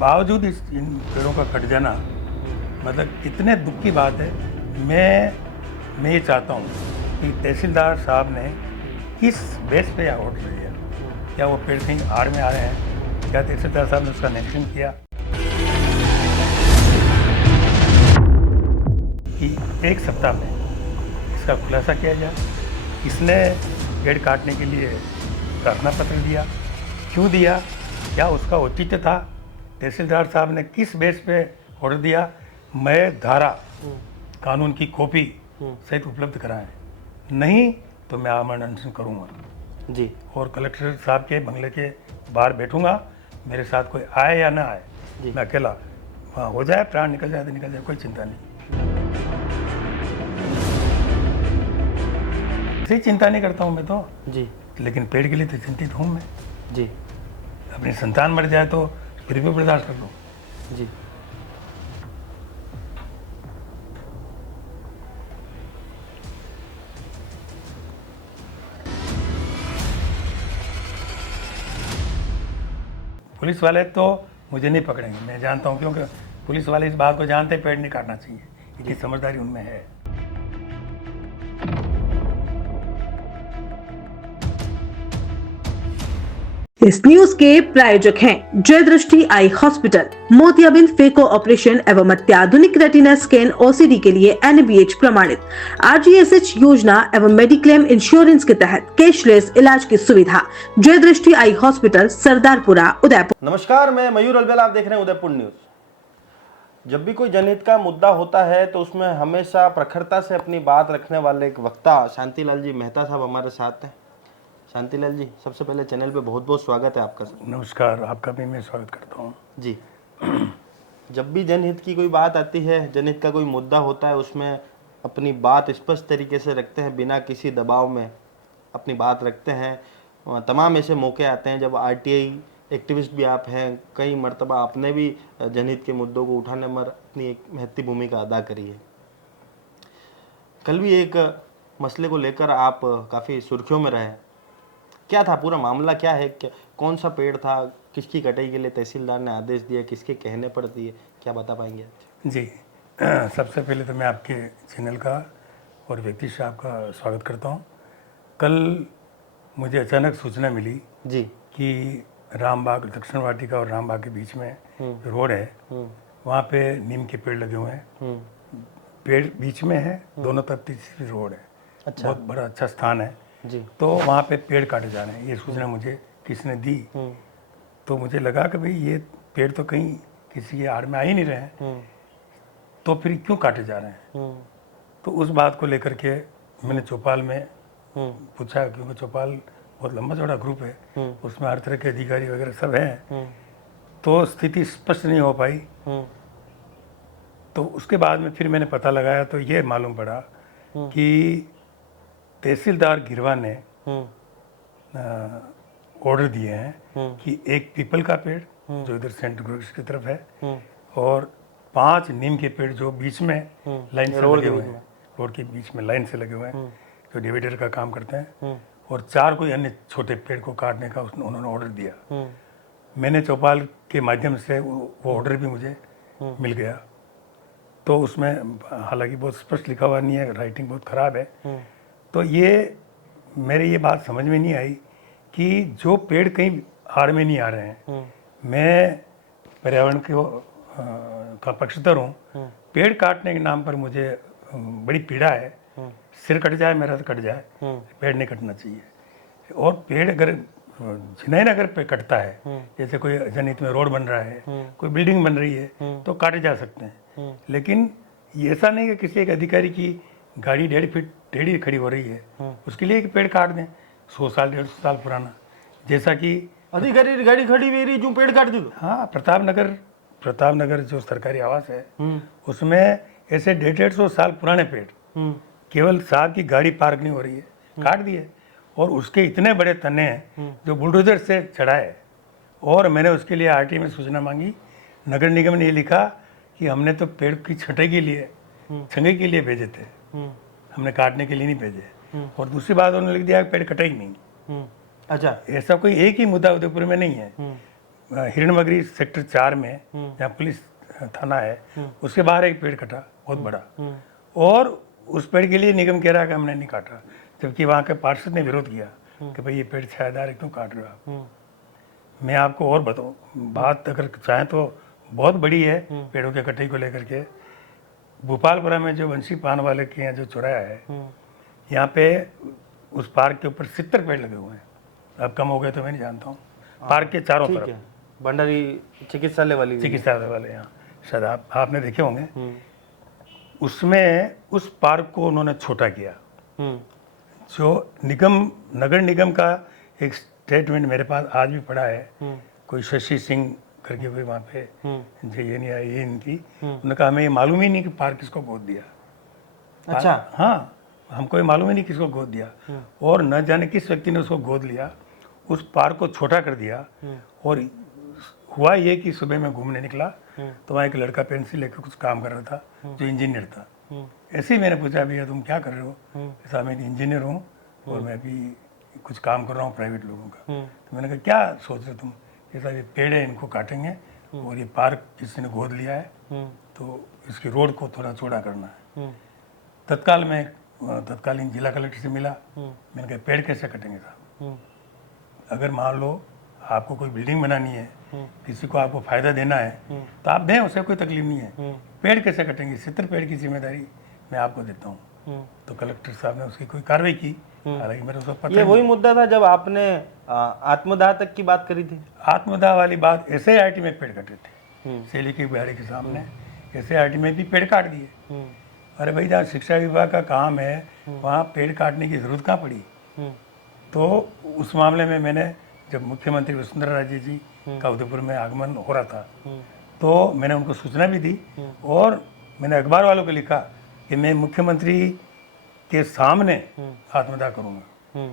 बावजूद इन पेड़ों का कट जाना मतलब कितने दुख की बात है। मैं ये चाहता हूँ कि तहसीलदार साहब ने किस बेस पे ऑर्डर दिया, क्या वो पेड़ कहीं आड़ में आ रहे हैं, क्या तहसीलदार साहब ने उसका निरीक्षण किया कि एक सप्ताह में इसका खुलासा किया जाए। किसने पेड़ काटने के लिए प्रार्थना पत्र दिया, क्यों दिया, क्या उसका औचित्य था, तहसीलदार साहब ने किस बेस पे ऑर्डर दिया। मैं धारा कानून की कॉपी सहित उपलब्ध कराएं, नहीं तो मैं आमरण अनशन करूँगा जी। और कलेक्टर साहब के बंगले के बाहर बैठूंगा। मेरे साथ कोई आए या ना आए, मैं अकेला वहाँ हो जाए, प्राण निकल जाए तो निकल जाए, कोई चिंता नहीं। ऐसे ही चिंता नहीं करता हूँ मैं तो जी। लेकिन पेड़ के लिए तो चिंतित हूँ मैं। जी। अपनी संतान मर जाए तो फिर भी बर्दाश्त कर लूँ। जी। पुलिस वाले तो मुझे नहीं पकड़ेंगे, मैं जानता हूँ, क्योंकि पुलिस वाले इस बात को जानते हैं पेड़ नहीं काटना चाहिए, इतनी समझदारी उनमें है। इस न्यूज के प्रायोजक हैं जय दृष्टि आई हॉस्पिटल, मोतियाबिंद फेको ऑपरेशन एवं अत्याधुनिक रेटिना स्कैन ओसीडी के लिए NABH प्रमाणित, RGSH योजना एवं मेडिक्लेम इंश्योरेंस के तहत कैशलेस इलाज की सुविधा। जय दृष्टि आई हॉस्पिटल, सरदारपुरा, उदयपुर। नमस्कार, मैं मयूर अलबेला, आप देख रहे हैं उदयपुर न्यूज। जब भी कोई जनहित का मुद्दा होता है तो उसमें हमेशा प्रखरता से अपनी बात रखने वाले एक वक्ता शांतिलाल जी मेहता साहब हमारे साथ हैं। शांतिलाल जी, सबसे पहले चैनल पे बहुत बहुत स्वागत है आपका। नमस्कार, आपका भी मैं स्वागत करता हूँ जी। जब भी जनहित की कोई बात आती है, जनहित का कोई मुद्दा होता है, उसमें अपनी बात स्पष्ट तरीके से रखते हैं, बिना किसी दबाव में अपनी बात रखते हैं। तमाम ऐसे मौके आते हैं जब RTI एक्टिविस्ट भी आप हैं, कई मर्तबा आपने भी जनहित के मुद्दों को उठाने में अपनी एक महत्वपूर्ण भूमिका अदा करी है। कल भी एक मसले को लेकर आप काफ़ी सुर्खियों में रहे, क्या था पूरा मामला, क्या है, कौन सा पेड़ था, किसकी कटाई के लिए तहसीलदार ने आदेश दिया, किसके कहने पर दिए, क्या बता पाएंगे आप? जी। सबसे पहले तो मैं आपके चैनल का और व्यक्ति साहब का स्वागत करता हूँ। कल मुझे अचानक सूचना मिली जी कि रामबाग दक्षिण वाटिका और रामबाग के बीच में रोड है, वहाँ पे नीम के पेड़ लगे हुए हैं। पेड़ बीच में है, दोनों तरफ तीसरी रोड है। अच्छा। बहुत बड़ा अच्छा स्थान है जी। तो वहाँ पे पेड़ काटे जा रहे हैं। ये सूचना मुझे किसी ने दी तो मुझे लगा कि भाई ये पेड़ तो कहीं किसी के आड़ में आ ही नहीं रहे हैं, तो फिर क्यों काटे जा रहे हैं। तो उस बात को लेकर के मैंने चौपाल में पूछा, क्योंकि चौपाल बहुत लंबा चौड़ा ग्रुप है, उसमें हर तरह के अधिकारी वगैरह सब हैं, तो स्थिति स्पष्ट नहीं हो पाई। तो उसके बाद में फिर मैंने पता लगाया तो ये मालूम पड़ा कि तहसीलदार गिरवा ने ऑर्डर दिए हैं कि एक पीपल का पेड़ जो इधर सेंट ग्रोस की तरफ है और 5 नीम के पेड़ जो बीच में लाइन से लगे हुए हैं, रोड के बीच में लाइन से लगे हुए हैं, जो डिवाइडर का काम करते हैं, और 4 कोई अन्य छोटे पेड़ को काटने का उन्होंने ऑर्डर दिया। मैंने चौपाल के माध्यम से वो ऑर्डर भी मुझे मिल गया। तो उसमें हालांकि बहुत स्पष्ट लिखा हुआ नहीं है, राइटिंग बहुत ख़राब है। तो ये मेरे ये बात समझ में नहीं आई कि जो पेड़ कहीं आड़ में नहीं आ रहे हैं, मैं पर्यावरण का पक्षधर हूँ, पेड़ काटने के नाम पर मुझे बड़ी पीड़ा है। सिर कट जाए मेरा तो कट जाए, पेड़ नहीं कटना चाहिए। और पेड़ अगर जिन्हें अगर पे कटता है, जैसे कोई जनहित में रोड बन रहा है, कोई बिल्डिंग बन रही है, तो काटे जा सकते हैं। लेकिन ये ऐसा नहीं कि किसी एक अधिकारी की गाड़ी 1.5 फीट टेढ़ी खड़ी हो रही है, उसके लिए एक पेड़ काट दें 100 साल 150 साल पुराना, जैसा कि अधिकारी गाड़ी खड़ी हुई रही जो पेड़ काट दी। हाँ, प्रतापनगर जो सरकारी आवास है उसमें ऐसे 150 साल पुराने पेड़ केवल साहब की गाड़ी पार्क नहीं हो रही है, काट दिए। और उसके इतने बड़े तने हैं जो बुलडोजर से चढ़ाए, और मैंने उसके लिए RTI में सूचना मांगी। नगर निगम ने ये लिखा कि हमने तो पेड़ की छटाई के लिए, छंगाई के लिए भेजे थे, हमने काटने के लिए नहीं भेजे। और दूसरी बात उन्होंने लिख दिया पेड़ कटा ही नहीं। अच्छा, ऐसा कोई एक ही मुद्दा उदयपुर में नहीं है। हिरणमगरी सेक्टर 4 में जहाँ पुलिस थाना है, उसके बाहर एक पेड़ कटा बहुत बड़ा, और उस पेड़ के लिए निगम कह रहा है कि हमने नहीं काटा, जबकि वहाँ के पार्षद ने विरोध किया कि भाई ये पेड़ छायादार है, क्यों काट रहे हो आप। मैं आपको और बताऊँ, बात अगर चाहें तो बहुत बड़ी है पेड़ों के कटाई को लेकर के। भोपालपुरा में जो बंसी पान वाले के यहाँ जो चौराया है, यहाँ पे उस पार्क के ऊपर 70 पेड़ लगे हुए हैं। अब कम हो गए तो मैं नहीं जानता हूँ। पार्क के चारों ठीक तरफ है, भंडारी चिकित्सालय वाली भी। चिकित्सालय वाले यहाँ, शायद आपने देखे होंगे। उसमें उस पार्क को उन्होंने छोटा किया। जो नगर निगम का एक स्टेटमेंट मेरे पास आज भी पड़ा है, कोई शशि सिंह करके कोई वहाँ पे ये नहीं आई ये इनकी, उन्होंने कहा हमें ये मालूम ही नहीं कि पार्क किसको गोद दिया। अच्छा, हाँ, हमको ये मालूम ही नहीं किसको गोद दिया, और न जाने किस व्यक्ति ने उसको गोद लिया, उस पार्क को छोटा कर दिया। और हुआ ये कि सुबह में घूमने निकला तो वहाँ एक लड़का पेंसिल लेकर कुछ काम कर रहा था, जो इंजीनियर था। ऐसे ही मैंने पूछा भैया तुम क्या कर रहे हो? ऐसा मैं इंजीनियर हूँ और मैं भी कुछ काम कर रहा हूँ प्राइवेट लोगों का। तो मैंने कहा क्या सोच रहे तुम? ऐसा ये पेड़ है, इनको काटेंगे और ये पार्क किसी ने गोद लिया है, तो इसकी रोड को थोड़ा चौड़ा करना है। तत्कालीन जिला कलेक्टर से मिला, मैंने कहा पेड़ कैसे कटेंगे साहब? अगर मान लो आपको कोई बिल्डिंग बनानी है, किसी को आपको फायदा देना है, तो आप दें, उसे कोई तकलीफ नहीं है। पेड़ कैसे कटेंगे? 70 पेड़ की जिम्मेदारी मैं आपको देता हूँ। तो कलेक्टर साहब ने उसकी कोई कार्रवाई की, हालांकि मेरे को पता ये वही मुद्दा था जब आपने आत्मदाह तक की बात करी थी। आत्मदाह वाली बात, SAIT में पेड़ कटे थे, सेली की बिहारी के सामने SAIT में भी पेड़ काट दिए। अरे भाई, जहाँ शिक्षा विभाग का काम है वहाँ पेड़ काटने की जरूरत कहाँ पड़ी? तो उस मामले में मैंने, जब मुख्यमंत्री वसुंधरा राजे जी का उदयपुर में आगमन हो रहा था, तो मैंने उनको सूचना भी दी और मैंने अखबार वालों को लिखा कि मैं मुख्यमंत्री के सामने आत्मदाह करूंगा।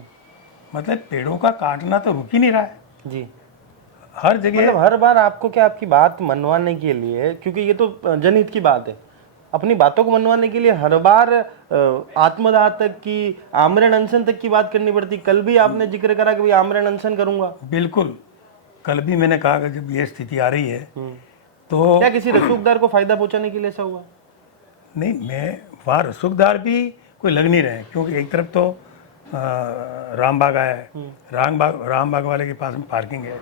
मतलब पेड़ों का काटना तो रुक ही नहीं रहा है जी, हर जगह। मतलब हर बार आपको क्या आपकी बात मनवाने के लिए, क्योंकि ये तो जनहित की बात है, अपनी बातों को मनवाने के लिए हर बार आत्मदाह तक की, आमरण अनशन तक की बात करनी पड़ती। कल भी आपने जिक्र करा कि भाई आमरण अनशन करूंगा। बिल्कुल, कल भी मैंने कहा कि जब ये स्थिति आ रही है तो क्या किसी रसूखदार को फायदा पहुंचाने के लिए ऐसा हुआ? नहीं, मैं वहाँ रसूखदार भी कोई लग नहीं रहे, क्योंकि एक तरफ तो रामबाग आया है, रामबाग वाले के पास में पार्किंग है,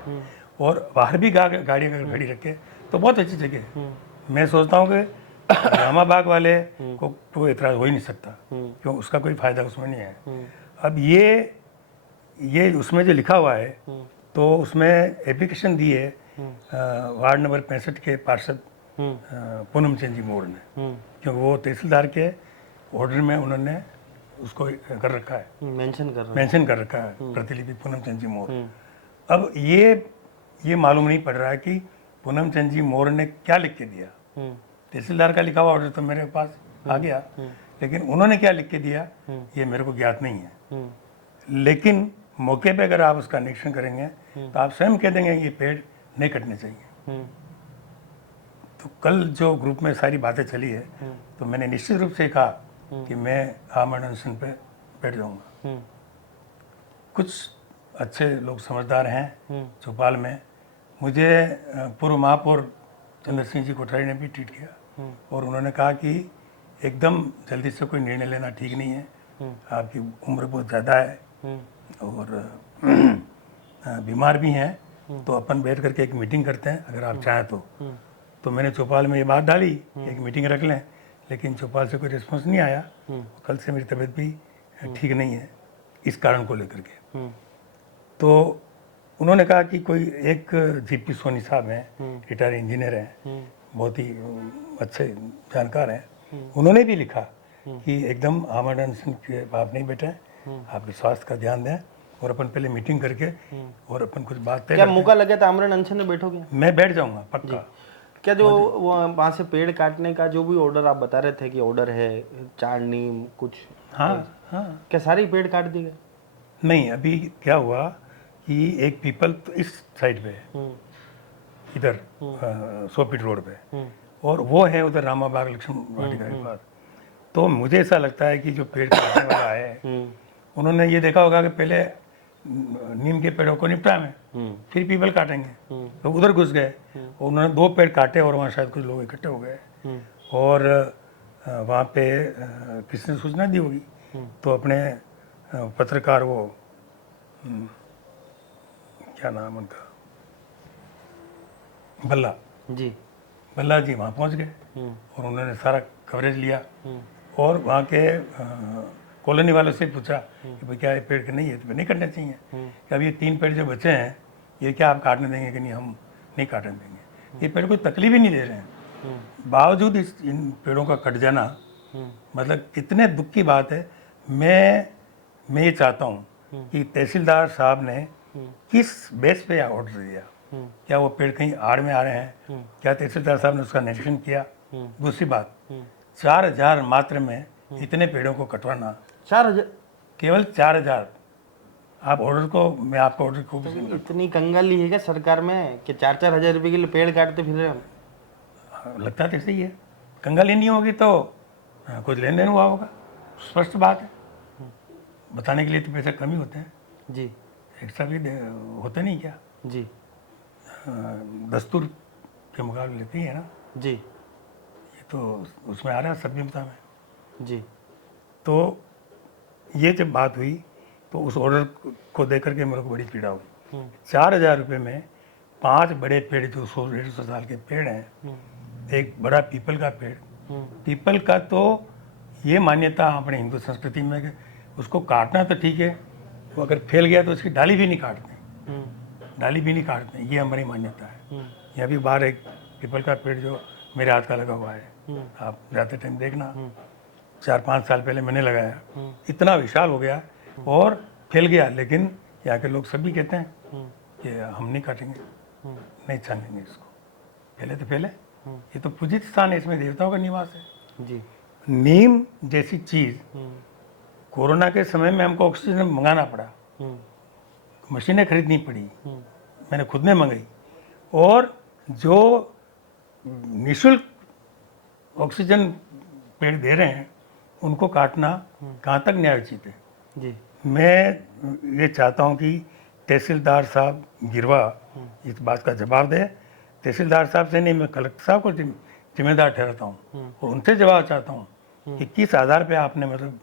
और बाहर भी गाड़ी अगर खड़ी रखे तो बहुत अच्छी जगह है। मैं सोचता हूँ कि रामाबाग वाले को कोई एतराज़ हो ही नहीं सकता, क्यों, उसका कोई फायदा उसमें नहीं है। अब ये उसमें जो लिखा हुआ है, तो उसमें एप्लीकेशन दी है वार्ड नंबर 65 के पार्षद पूनम चंद जी मोड़ ने, क्योंकि वो तहसीलदार के ऑर्डर में उन्होंने उसको कर रखा है, मेंशन कर रखा है, प्रतिलिपि पूनम चंद जी मोड़। अब ये मालूम नहीं पड़ रहा है कि पूनम चंद जी मोड़ ने क्या लिख के दिया। तहसीलदार का लिखा हुआ ऑर्डर तो मेरे पास आ गया, लेकिन उन्होंने क्या लिख के दिया ये मेरे को ज्ञात नहीं है। लेकिन मौके पे अगर आप उसका निरीक्षण करेंगे तो आप स्वयं कह देंगे ये पेड़ नहीं कटने चाहिए। तो कल जो ग्रुप में सारी बातें चली है, तो मैंने निश्चित रूप से कहा कि मैं आमरण अनशन पे बैठ जाऊंगा। कुछ अच्छे लोग समझदार हैं चौपाल में, मुझे पूर्व महापौर चंद्र सिंह जी कोठारी ने भी ट्वीट किया और उन्होंने कहा कि एकदम जल्दी से कोई निर्णय लेना ठीक नहीं है, आपकी उम्र बहुत ज़्यादा है और बीमार भी हैं, तो अपन बैठ करके एक मीटिंग करते हैं अगर आप चाहें तो मैंने चौपाल में ये बात डाली, एक मीटिंग रख लें, लेकिन चौपाल से कोई रिस्पॉन्स नहीं आया। कल से मेरी तबीयत भी ठीक नहीं है इस कारण को लेकर के। तो उन्होंने कहा कि कोई एक जीपी सोनी साहब हैं, रिटायर इंजीनियर हैं, बहुत ही अच्छे जानकार हैं, उन्होंने भी लिखा कि एकदम आमरण अनशन के आप नहीं बैठे, आपके स्वास्थ्य का ध्यान दें और अपन पहले मीटिंग करके और अपन कुछ बात तय। क्या मौका लगे तो आमरण अनशन में बैठोगे? मैं बैठ जाऊंगा पक्का। क्या जो वहाँ से पेड़ काटने का जो भी ऑर्डर आप बता रहे थे कि ऑर्डर है 4 नीम कुछ, हाँ, क्या सारे पेड़ काट दिए गए? नहीं, अभी क्या हुआ कि एक पीपल तो इस साइड पे है, इधर 100 फीट रोड पे, और वो है उधर रामाबाग लक्ष्मण वाटिका के पास। तो मुझे ऐसा लगता है कि जो पेड़ काटने वाला है उन्होंने ये देखा होगा कि पहले नीम के पेड़ों को निपटा में, फिर पीपल काटेंगे। तो उधर घुस गए, उन्होंने 2 पेड़ काटे और वहाँ शायद कुछ लोग इकट्ठे हो गए और वहाँ पे किसी ने सूचना दी होगी, तो अपने पत्रकार वो क्या नाम उनका, बल्ला जी वहाँ पहुँच गए और उन्होंने सारा कवरेज लिया और वहाँ के कॉलोनी वालों से पूछा कि भाई क्या ये पेड़ के नहीं है तो नहीं कटने चाहिए, कि अब ये 3 पेड़ जो बचे हैं ये क्या आप काटने देंगे कि नहीं, हम नहीं काटने देंगे। ये पेड़ कोई तकलीफ ही नहीं दे रहे हैं, बावजूद इन पेड़ों का कट जाना मतलब कितने दुख की बात है। मैं ये चाहता हूँ कि तहसीलदार साहब ने किस बेस पे ऑर्डर दिया, क्या वो पेड़ कहीं आड़ में आ रहे हैं, क्या तहसीलदार साहब ने उसका निरीक्षण किया। दूसरी बात, 4000 मात्र में इतने पेड़ों को कटवाना, 4000, केवल 4000। आप ऑर्डर को, मैं आपका ऑर्डर को इतनी कंगाली है क्या सरकार में कि 4-4 हजार रुपए के लिए पेड़ काटते फिर रहे हम? लगता तो सही है, कंगाली नहीं होगी तो कुछ लेन देन हुआ होगा, स्पष्ट बात है। बताने के लिए तो पैसे कम ही होते हैं जी, एक्स्ट्रा भी होते नहीं क्या जी, दस्तूर के मुकाबले लेते ही है ना जी, ये तो उसमें आ रहा है सभ्यता में जी। तो ये जब बात हुई तो उस ऑर्डर को देख करके मेरे को बड़ी पीड़ा हुई। 4000 रुपये में 5 बड़े पेड़ जो 100-150 साल के पेड़ हैं, एक बड़ा पीपल का पेड़, पीपल का तो ये मान्यता अपने हिंदू संस्कृति में कि उसको काटना तो ठीक है, वो अगर फैल गया तो उसकी डाली भी नहीं काटते, डाली भी नहीं काटते, ये हमारी मान्यता है। यहाँ भी बाहर एक पीपल का पेड़ जो मेरे हाथ का लगा हुआ है, आप जाते टाइम देखना, 4-5 साल पहले मैंने लगाया, इतना विशाल हो गया और फैल गया, लेकिन यहाँ के लोग सभी कहते हैं कि हम नहीं काटेंगे, नहीं छानेंगे इसको, पहले तो पहले ये तो पूजित स्थान है, इसमें देवताओं का निवास है जी। नीम जैसी चीज कोरोना के समय में हमको ऑक्सीजन मंगाना पड़ा, मशीनें खरीदनी पड़ी, मैंने खुद ने मंगाई, और जो निःशुल्क ऑक्सीजन पेड़ दे रहे हैं उनको काटना कहाँ तक न्यायोचित है। जी। मैं ये चाहता हूँ कि तहसीलदार साहब गिरवा इस बात का जवाब दे। तहसीलदार साहब से नहीं, मैं कलेक्टर साहब को जिम्मेदार ठहराता हूँ और उनसे जवाब चाहता हूँ कि किस आधार पे आपने मतलब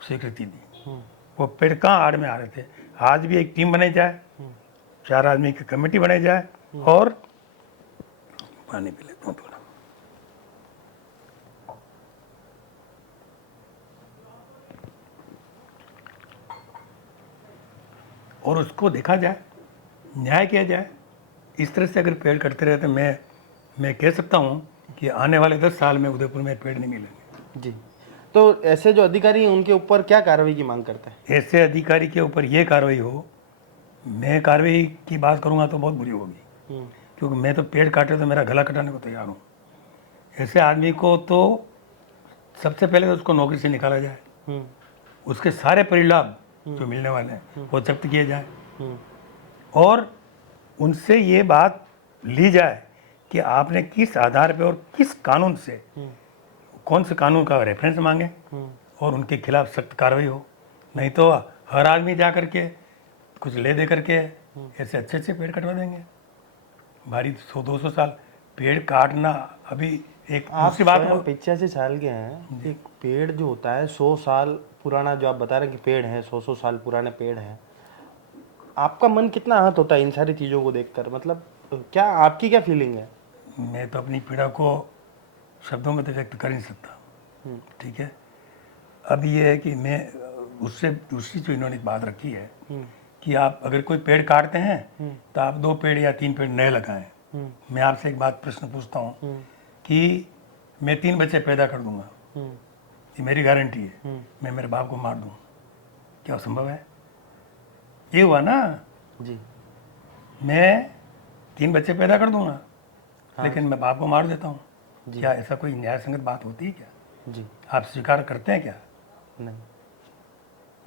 स्वीकृति दी। वो पेड़ कहाँ आड़ में आ रहे थे। आज भी एक टीम बनाई जाए, 4 आदमी की कमेटी बनाई जाए और पानी पी लेता हूँ थोड़ा। और उसको देखा जाए, न्याय किया जाए। इस तरह से अगर पेड़ कटते रहे तो मैं कह सकता हूँ कि आने वाले 10 साल में उदयपुर में पेड़ नहीं मिलेंगे। जी। तो ऐसे जो अधिकारी हैं उनके ऊपर क्या कार्रवाई की मांग करते हैं? ऐसे अधिकारी के ऊपर ये कार्रवाई हो, मैं कार्रवाई की बात करूँगा तो बहुत बुरी होगी, क्योंकि मैं तो पेड़ काटे तो मेरा गला कटाने को तैयार हूँ। ऐसे आदमी को तो सबसे पहले तो उसको नौकरी से निकाला जाए, उसके सारे परिलाभ जो मिलने वाले हैं वो जब्त किए जाए और उनसे ये बात ली जाए कि आपने किस आधार पे और किस कानून से, कौन से कानून का रेफरेंस मांगे और उनके खिलाफ सख्त कार्रवाई हो। नहीं तो हर आदमी जा करके कुछ ले दे करके ऐसे अच्छे पेड़ कटवा देंगे। भारी 100-200 साल पेड़ काटना अभी एक दूसरी बात। 85 साल के हैं, एक पेड़ जो होता है 100 साल पुराना, जो आप बता रहे हैं कि पेड़ है 100 साल पुराने पेड़ हैं, आपका मन कितना आहत होता है इन सारी चीज़ों को देखकर? मतलब क्या आपकी क्या फीलिंग है? मैं तो अपनी पीड़ा को शब्दों में तो व्यक्त कर नहीं सकता, ठीक है। अब ये है कि मैं उससे दूसरी जो इन्होंने बात रखी है कि आप अगर कोई पेड़ काटते हैं तो आप 2 पेड़ या 3 पेड़ नए लगाएं। मैं आपसे एक बात प्रश्न पूछता हूँ कि मैं 3 बच्चे पैदा कर दूंगा, ये मेरी गारंटी है, मैं मेरे बाप को मार दूँ, क्या संभव है? ये हुआ ना जी। मैं 3 बच्चे पैदा कर दूंगा, लेकिन मैं बाप को मार देता हूँ, क्या ऐसा कोई न्याय संगत बात होती है क्या? जी। आप स्वीकार करते हैं क्या? नहीं।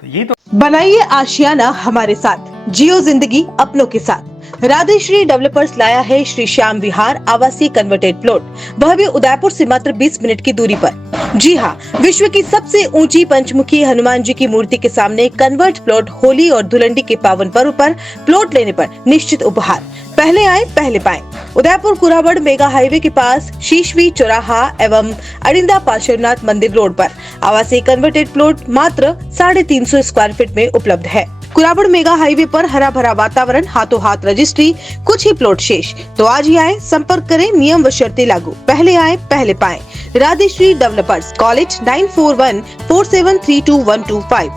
तो ये तो बनाइए आशियाना हमारे साथ, जियो जिंदगी अपनों के साथ। राधेश्री डेवलपर्स लाया है श्री श्याम विहार आवासीय कन्वर्टेड प्लॉट, वह भी उदयपुर से मात्र 20 मिनट की दूरी पर। जी हां, विश्व की सबसे ऊंची पंचमुखी हनुमान जी की मूर्ति के सामने कन्वर्ट प्लॉट। होली और धुलंडी के पावन पर्व पर प्लॉट लेने पर निश्चित उपहार। पहले आए पहले पाएं। उदयपुर कुराबड़ मेगा हाईवे के पास शीशवी चौराहा एवं अरिंदा पार्श्वनाथ मंदिर रोड पर आवासीय कन्वर्टेड प्लॉट मात्र 350 स्क्वायर फीट में उपलब्ध है। कुराबड़ मेगा हाईवे पर हरा भरा वातावरण, हाथों हाथ रजिस्ट्री, कुछ ही प्लॉट शेष। तो आज ही आए, संपर्क करें, नियम व शर्तें लागू। पहले आए पहले पाएं। राधेश्री डेवलपर्स, कॉलेज 9414732125।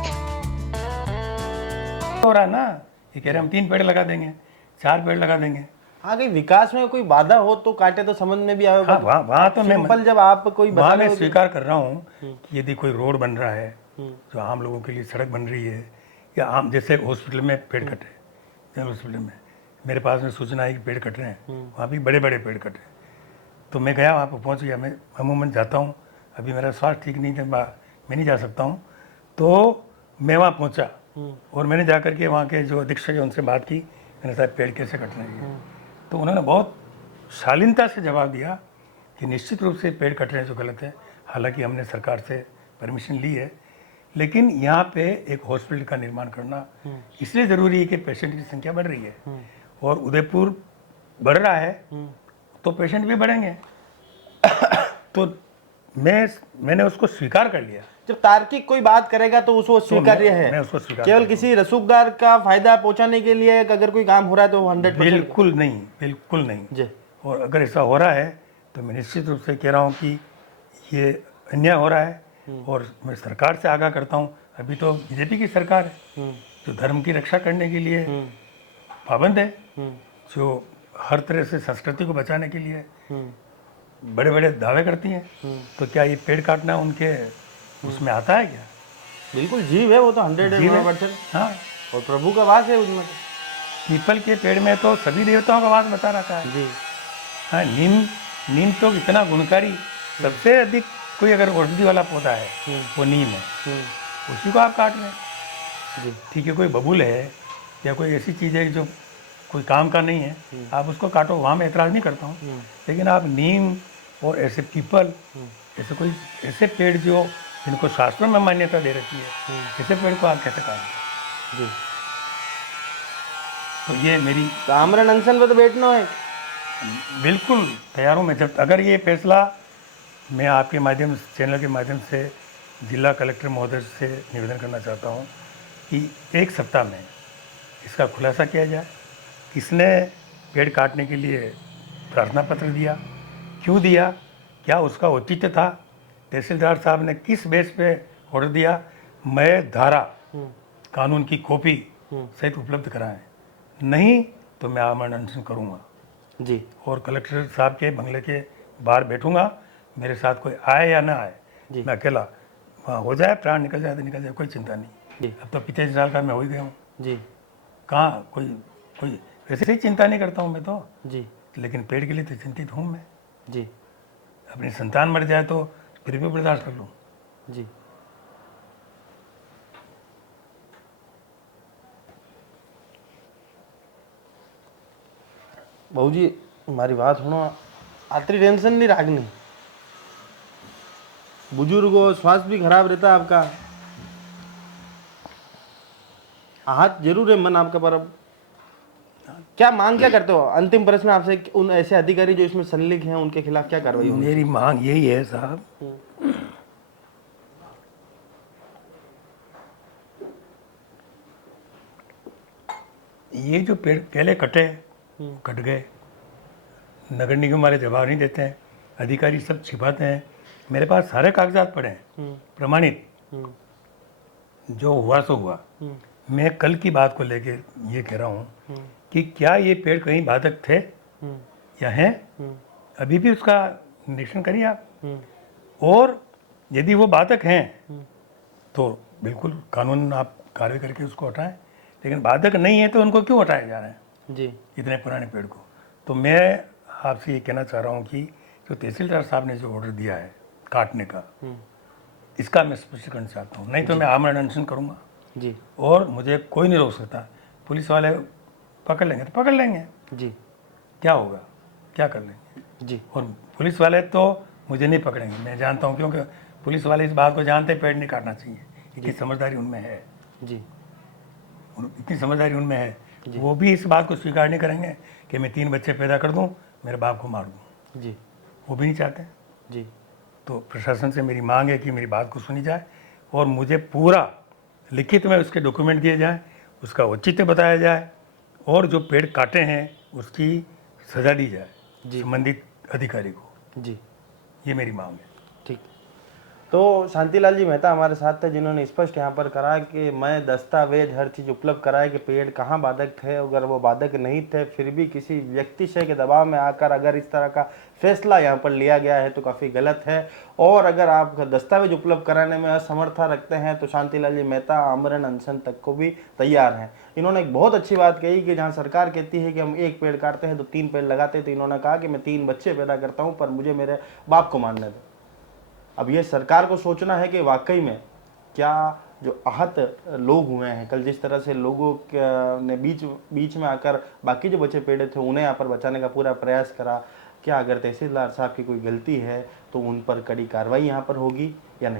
हो रहा है ना, ये कह रहे हम 3 पेड़ लगा देंगे, 4 पेड़ लगा देंगे। आगे विकास में कोई बाधा हो तो काटे तो समझ में भी आए। हाँ, वहाँ तो मैं सिंपल जब आप कोई वहाँ बता मैं रहे हो स्वीकार कर रहा हूँ कि यदि कोई रोड बन रहा है, जो आम लोगों के लिए सड़क बन रही है, या आम जैसे हॉस्पिटल में पेड़ कटे, जनरल हॉस्पिटल में मेरे पास में सूचना है कि पेड़ कट रहे हैं, वहाँ भी बड़े बड़े पेड़ कटे, तो मैं गया वहाँ पर पहुँच गया। मैं अमूमन जाता हूँ, अभी मेरा स्वास्थ्य ठीक नहीं था, मैं नहीं जा सकता हूँ, तो मैं वहाँ पहुँचा और मैंने जा कर के वहाँ के जो अधीक्षक है उनसे बात की। मैंने साहब पेड़ कैसे कट रहे हैं, तो उन्होंने बहुत शालीनता से जवाब दिया कि निश्चित रूप से पेड़ कट रहे हैं जो गलत है। हालांकि हमने सरकार से परमिशन ली है, लेकिन यहाँ पे एक हॉस्पिटल का निर्माण करना इसलिए ज़रूरी है कि पेशेंट की संख्या बढ़ रही है और उदयपुर बढ़ रहा है तो पेशेंट भी बढ़ेंगे। तो मैंने उसको स्वीकार कर लिया। जब तार्किक कोई बात करेगा तो उसको स्वीकार्य मैं है। उसको स्वीकार केवल किसी रसूखदार का फायदा पहुंचाने के लिए अगर कोई काम हो रहा है तो 100% बिल्कुल नहीं, बिल्कुल नहीं। जी। और अगर ऐसा हो रहा है तो मैं निश्चित रूप से कह रहा हूँ कि ये अन्याय हो रहा है और मैं सरकार से आगाह करता हूँ। अभी तो बीजेपी की सरकार है जो धर्म की रक्षा करने के लिए पाबंद है, जो हर तरह से संस्कृति को बचाने के लिए बड़े बड़े दावे करती हैं। तो क्या ये पेड़ काटना उनके उसमें आता है क्या? बिल्कुल जीव है वो तो 100%। हाँ, और प्रभु का वास है उसमें तो। पीपल के पेड़ में तो सभी देवताओं का वास बता रखा है। जी। हाँ, नीम तो इतना गुणकारी, सबसे अधिक कोई अगर औषधि वाला पौधा है वो नीम है, उसी को आप काट रहे हैं। जी। ठीक है, कोई बबूल है या कोई ऐसी चीज़ है जो कोई काम का नहीं है, आप उसको काटो, वहाँ मैं एतराज़ नहीं करता हूँ। लेकिन आप नीम और ऐसे पीपल, ऐसे पेड़ जो जिनको शास्त्रों में मान्यता दे रखी है, ऐसे पेड़ को आप कैसे काटें? जी। तो ये मेरी तो आमरण अनशन पे तो बैठना है। बिल्कुल तैयार हूँ मैं। जब अगर ये फैसला, मैं आपके माध्यम से, चैनल के माध्यम से जिला कलेक्टर महोदय से निवेदन करना चाहता हूँ कि 1 सप्ताह में इसका खुलासा किया जाए। किसने पेड़ काटने के लिए प्रार्थना पत्र दिया, क्यों दिया, क्या उसका औचित्य था, तहसीलदार साहब ने किस बेस पे ऑर्डर दिया, मैं धारा कानून की कॉपी सहित उपलब्ध कराएं, नहीं तो मैं आमरण अनशन करूँगा जी। और कलेक्टर साहब के बंगले के बाहर बैठूंगा। मेरे साथ कोई आए या ना आए, मैं अकेला, वहाँ हो जाए, प्राण निकल जाए तो निकल जाए, कोई चिंता नहीं। जी। अब तो 45 साल का मैं हो ही गया हूँ। जी। कहाँ कोई वैसे ही चिंता नहीं करता हूँ मैं तो। जी। लेकिन पेड़ के लिए तो चिंतित हूँ मैं। जी। अपनी संतान मर जाए तो फिर भी बर्दाश्त कर लूँ। जी। बहू जी, हमारी बात सुनो, आतरी टेंशन नहीं रखनी। बुजुर्ग हो, स्वास्थ्य भी खराब रहता है आपका, हाथ जरूर है मन आपका, पर अब क्या मांग क्या करते हो? अंतिम प्रश्न आपसे, उन ऐसे अधिकारी जो इसमें संलिग्न हैं उनके खिलाफ क्या कार्रवाई होगी? मेरी मांग यही है साहब, ये जो पेड़ पहले कट गए, नगर निगम वाले जवाब नहीं देते हैं, अधिकारी सब छिपाते हैं। मेरे पास सारे कागजात पड़े हैं प्रमाणित, जो हुआ सो हुआ। मैं कल की बात को लेके ये कह रहा हूँ कि क्या ये पेड़ कहीं बाधक थे या हैं, अभी भी उसका निरीक्षण करिए आप, और यदि वो बाधक हैं तो बिल्कुल कानून आप कार्रवाई करके उसको हटाएं, लेकिन बाधक नहीं है तो उनको क्यों हटाए जा रहे हैं जी, इतने पुराने पेड़ को? तो मैं आपसे ये कहना चाह रहा हूँ कि जो तहसीलदार साहब ने जो ऑर्डर दिया है काटने का, इसका मैं स्पष्टीकरण चाहता हूँ, नहीं तो मैं आमरण अनशन करूँगा जी। और मुझे कोई नहीं रोक सकता। पुलिस वाले पकड़ लेंगे तो पकड़ लेंगे, जी क्या होगा, क्या कर लेंगे। जी और पुलिस वाले तो मुझे नहीं पकड़ेंगे, मैं जानता हूँ, क्योंकि पुलिस वाले इस बात को जानते हैं पेड़ नहीं काटना चाहिए। इतनी समझदारी उनमें है, जी इतनी समझदारी उनमें है। वो भी इस बात को स्वीकार नहीं करेंगे कि मैं 3 बच्चे पैदा कर दूँ, मेरे बाप को मार दूँ, जी वो भी नहीं चाहते। जी तो प्रशासन से मेरी मांग है कि मेरी बात को सुनी जाए और मुझे पूरा लिखित में उसके डॉक्यूमेंट दिए जाएं, उसका औचित्य बताया जाए और जो पेड़ काटे हैं उसकी सज़ा दी जाए संबंधित अधिकारी को। जी ये मेरी मांग है। ठीक। तो शांतिलाल जी मेहता हमारे साथ थे, जिन्होंने स्पष्ट यहाँ पर करा कि मैं दस्तावेज हर चीज़ उपलब्ध कराए कि पेड़ कहाँ बाधक थे, अगर वो बाधक नहीं थे फिर भी किसी व्यक्ति से के दबाव में आकर अगर इस तरह का फैसला यहाँ पर लिया गया है तो काफ़ी गलत है। और अगर आप दस्तावेज उपलब्ध कराने में असमर्था रखते हैं तो शांतिलाल जी मेहता आमरण अनशन तक को भी तैयार हैं। इन्होंने एक बहुत अच्छी बात कही कि जहाँ सरकार कहती है कि हम 1 पेड़ काटते हैं तो 3 पेड़ लगाते हैं, तो इन्होंने कहा कि मैं 3 बच्चे पैदा करता हूँ पर मुझे मेरे बाप को मारने दो। अब ये सरकार को सोचना है कि वाकई में क्या जो आहत लोग हुए हैं, कल जिस तरह से लोगों ने बीच में आकर बाकी जो बचे पेड़ थे उन्हें यहाँ पर बचाने का पूरा प्रयास करा, क्या अगर तहसीलदार साहब की कोई गलती है तो उन पर कड़ी कार्रवाई यहाँ पर होगी या नहीं।